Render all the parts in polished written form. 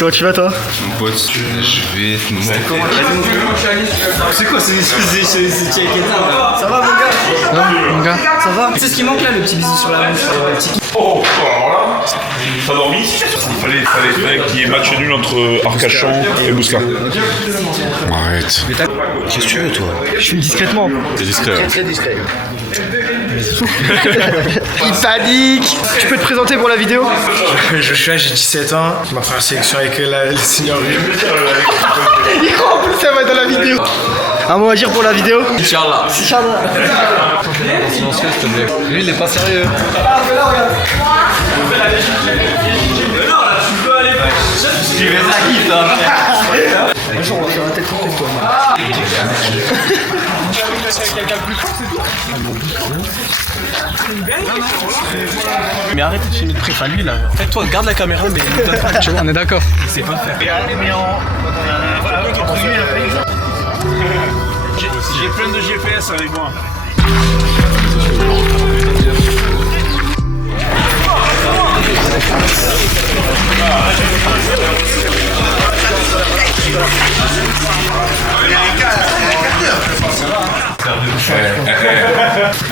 Comment tu vas toi? Mon pote, je vais te montrer. C'est quoi ces espèces de tchaïquetas? Ça va mon gars? Non, mon gars. Ça va? C'est ce qui manque là, le petit bisou sur la bouche. Oh, alors là, t'as dormi? Il fallait qu'il y ait match nul entre Arcachon et Bousca. Arrête. Qu'est-ce que tu veux, toi? Je suis discrètement. T'es discret. Très discret. Il panique. Tu peux te présenter pour la vidéo? Joshua, j'ai 17 ans. Je ma première sélection avec le senior U. Il croit en plus ça va être dans la vidéo. Un mot à dire pour la vidéo? Inch'Allah. Inch'Allah. Silencieux, s'il te plaît. Lui, il est pas sérieux. Tu fais ça qui, toi? Un jour, on va faire un tête contre toi. Mais arrête de filmer de près, enfin lui là. En fait, toi, garde la caméra, mais tu vois, on est d'accord. C'est pas faire. J'ai plein de GPS avec moi.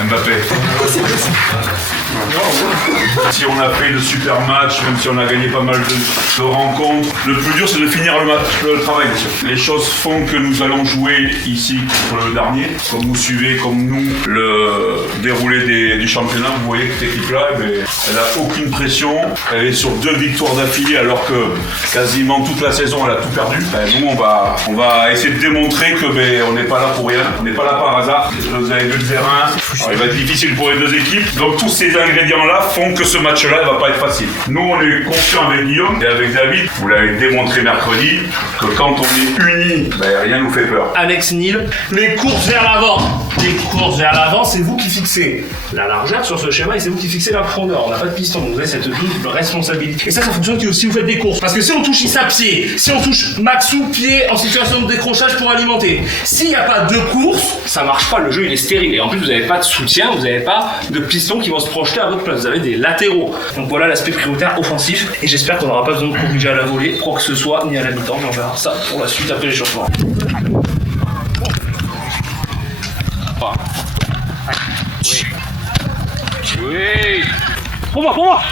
Mbappé. Si on a fait de super matchs, même si on a gagné pas mal de rencontres, le plus dur c'est de finir le travail. Les choses font que nous allons jouer ici contre le dernier. Comme vous suivez, comme nous, le déroulé du championnat, vous voyez que cette équipe-là, elle n'a aucune pression. Elle est sur 2 victoires d'affilée alors que quasiment toute la saison elle a tout perdu. Nous on va essayer de démontrer que on n'est pas là pour rien, on n'est pas là par hasard. Vous avez vu le terrain, alors, il va être difficile pour les deux équipes. Donc tous ces ingrédients-là font que ce match-là ne va pas être facile. Nous on est confiants avec Guillaume et avec David. Vous l'avez démontré mercredi que quand on est unis, rien nous fait peur. Alex Nil, les courses vers l'avant. Les courses vers l'avant, c'est vous qui fixez la largeur sur ce schéma et c'est vous qui fixez la profondeur. On n'a pas de piston, donc vous avez cette double responsabilité. Et ça fonctionne que si vous faites des courses. Parce que si on touche Issa pied, si on touche Maxou pied en situation de décrochage pour alimenter, s'il n'y a pas de course, ça marche pas, le jeu il est stérile. Et en plus vous n'avez pas de soutien, vous n'avez pas de piston qui vont se projeter à votre place, vous avez des latéraux. Donc voilà l'aspect prioritaire offensif et j'espère qu'on n'aura pas besoin de corriger à la volée, quoi que ce soit, ni à la mi-temps, mais on verra ça pour la suite après l'échauffement. Oui. Pour moi.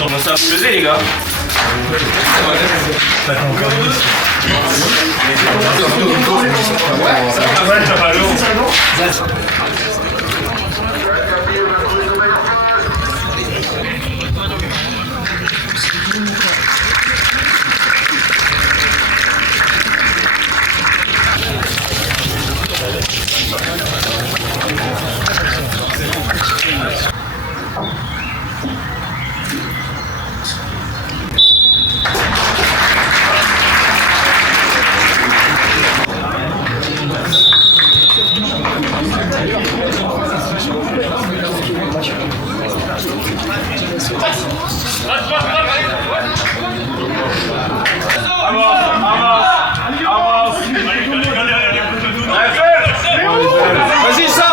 On commence à peser les gars. Vas-y ça.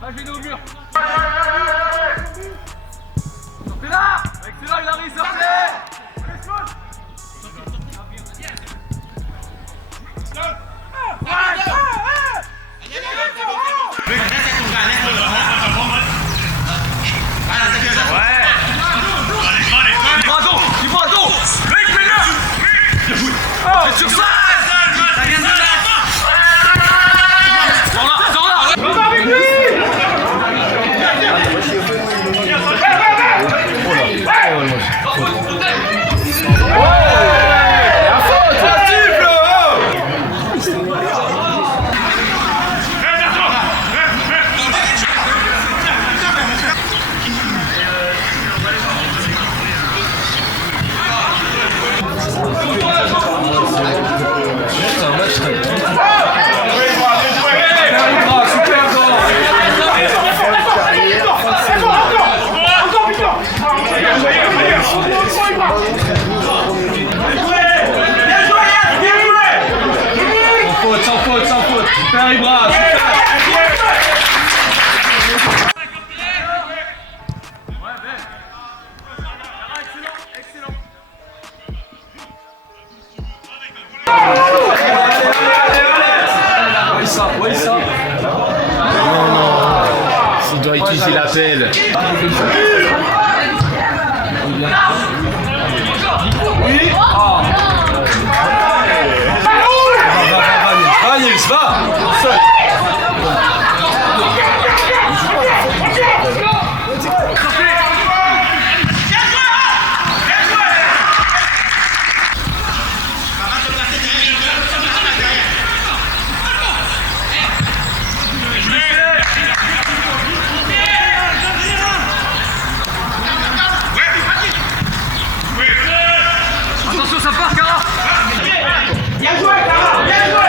Va gêner au mur. Sortez là. Excellent, il arrive, sortez. ça, ouais, ça. Il doit utiliser l'appel. Oui. Ah. Va, Nils, va. Seul. Attention, ça part, Cara. Bien joué, Cara. Bien joué.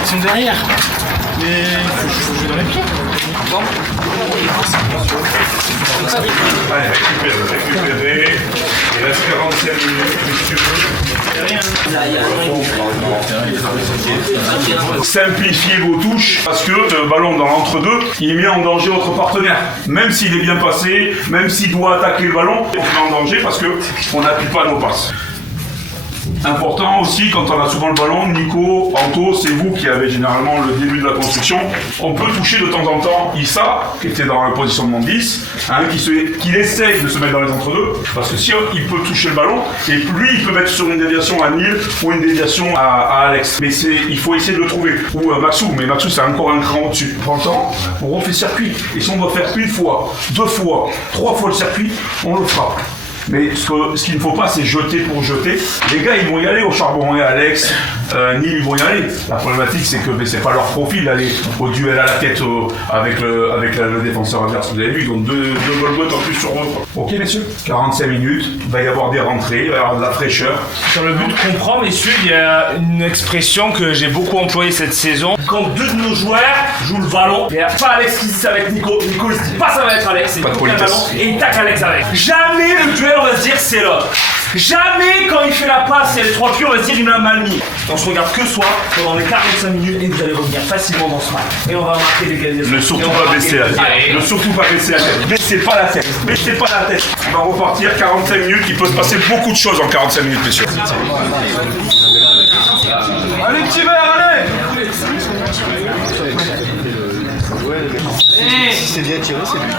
Ils sont derrière. Mais faut jouer dans les pieds. Allez, récupérer. Il reste 45 minutes, si tu veux. Simplifiez vos touches parce que le ballon dans l'entre-deux, il met en danger votre partenaire. Même s'il est bien passé, même s'il doit attaquer le ballon, on met en danger parce qu'on n'appuie pas nos passes. Important aussi, quand on a souvent le ballon, Nico, Anto, c'est vous qui avez généralement le début de la construction. On peut toucher de temps en temps Issa, qui était dans le positionnement 10, hein, qui essaye de se mettre dans les entre-deux, parce que si il peut toucher le ballon, et lui il peut mettre sur une déviation à Neil ou une déviation à Alex. Mais il faut essayer de le trouver. Ou Maxou, mais Maxou c'est encore un cran au-dessus. On prend le temps, on refait le circuit. Et si on doit faire une fois, 2 fois, 3 fois le circuit, on le fera. Mais ce qu'il ne faut pas, c'est jeter pour jeter. Les gars, ils vont y aller au charbon, et Alex, Neil, ils vont y aller. La problématique, c'est que c'est pas leur profil d'aller au duel à la tête avec le défenseur adverse. Vous avez vu, ils ont deux Golgoth en plus sur eux. Ok, messieurs, 45 minutes, il va y avoir des rentrées, il va y avoir de la fraîcheur. Sur le but de comprendre, messieurs, il y a une expression que j'ai beaucoup employée cette saison. Quand deux de nos joueurs jouent le ballon, il n'y a pas Alex qui se dit ça avec Nico. Nico, il se dit pas ça va être Alex, c'est Nico qui a le ballon et il tacle Alex avec. Jamais le duel, on va se dire c'est l'autre. Jamais quand il fait la passe et les 3 pieds, on va se dire il m'a mal mis. On se regarde que soi pendant les 45 minutes et vous allez revenir facilement dans ce match. Et on va marquer l'égalisation. Ne surtout pas baisser la tête. Ne surtout pas baisser la tête. Baissez pas la tête. Baissez pas la tête. On va repartir 45 minutes. Il peut se passer beaucoup de choses en 45 minutes, messieurs. Allez, petit verre, allez. Si c'est bien tiré, c'est lui.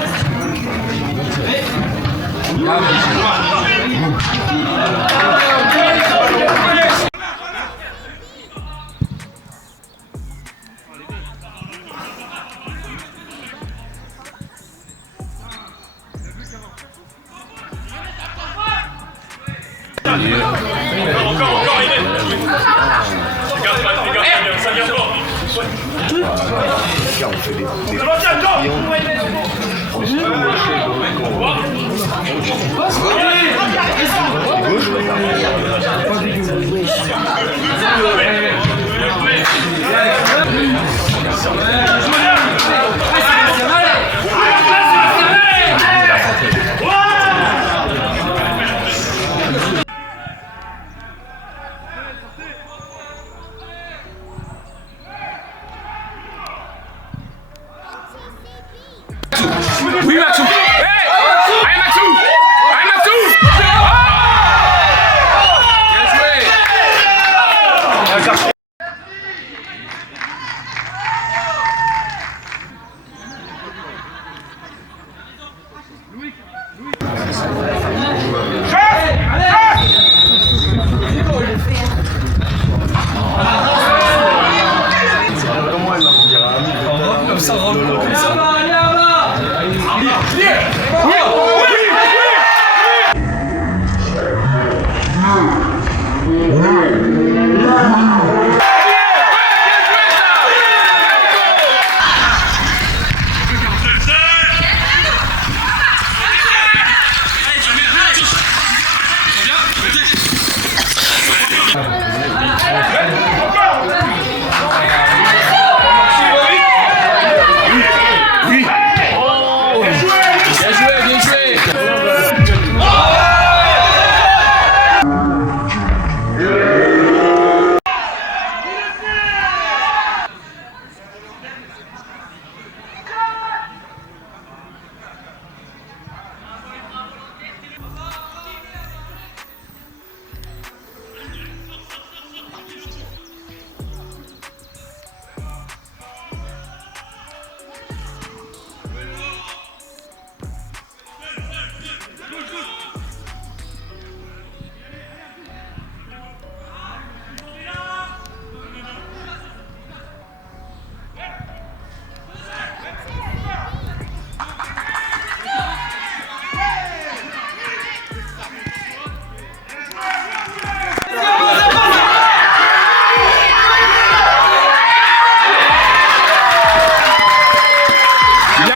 Oui, Maxou. Hey, allez, Maxou. Allez, Maxou. Bien joué. Comme ça, comme ça.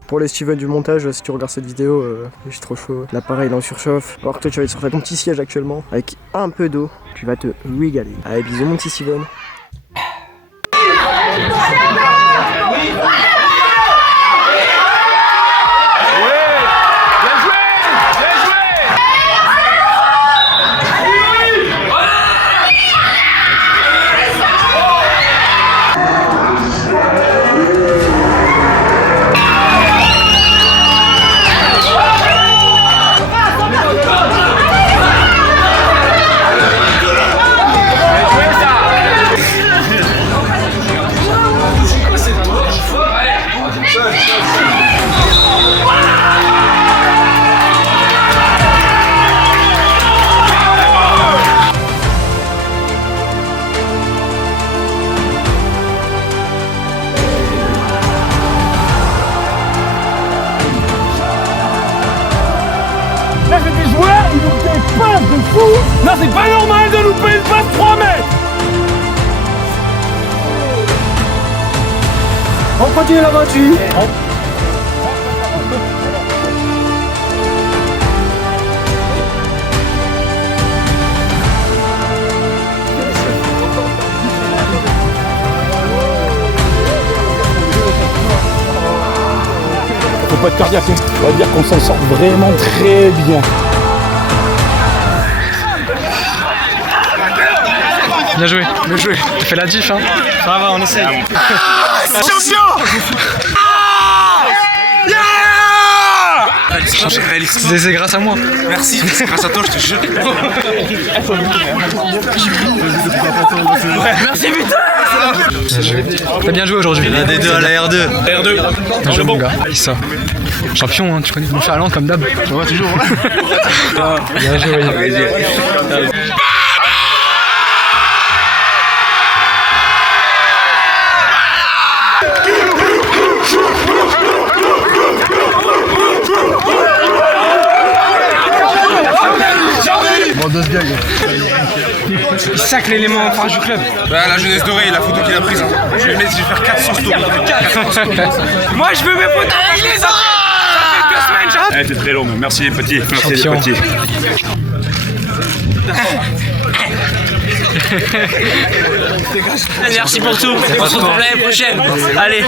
Pour les Steven du montage, si tu regardes cette vidéo, j'ai trop chaud. L'appareil il est en surchauffe. Alors que toi tu vas être sur ton petit siège actuellement avec un peu d'eau. Tu vas te régaler. Allez, bisous mon petit Steven. Non, c'est pas normal de louper une passe 3 mètres. On continue l'aventure. Faut pas être cardiaque, on va dire qu'on s'en sort vraiment très bien. Bien joué, bien joué. Tu fais la diff, hein. Ça va, on essaye. Champion. C'est grâce à moi. Merci, c'est grâce à toi, je te jure. Merci, putain. T'as bien joué aujourd'hui. La D2 à la R2. R2. Bien joué, mon gars. Ça. Champion, hein, tu connais mon Charland comme d'hab. Tu vois toujours. Bien joué. Il sac l'élément phare du club. Bah, la jeunesse dorée, la photo qu'il a prise. Hein. Je vais faire 400 stories. Moi, je veux mes photos avec les autres. Ça fait 2 semaines, Elle était très longue. Merci les petits. Merci les Champion. petits. Merci pour tout. On se retrouve l'année prochaine. Allez.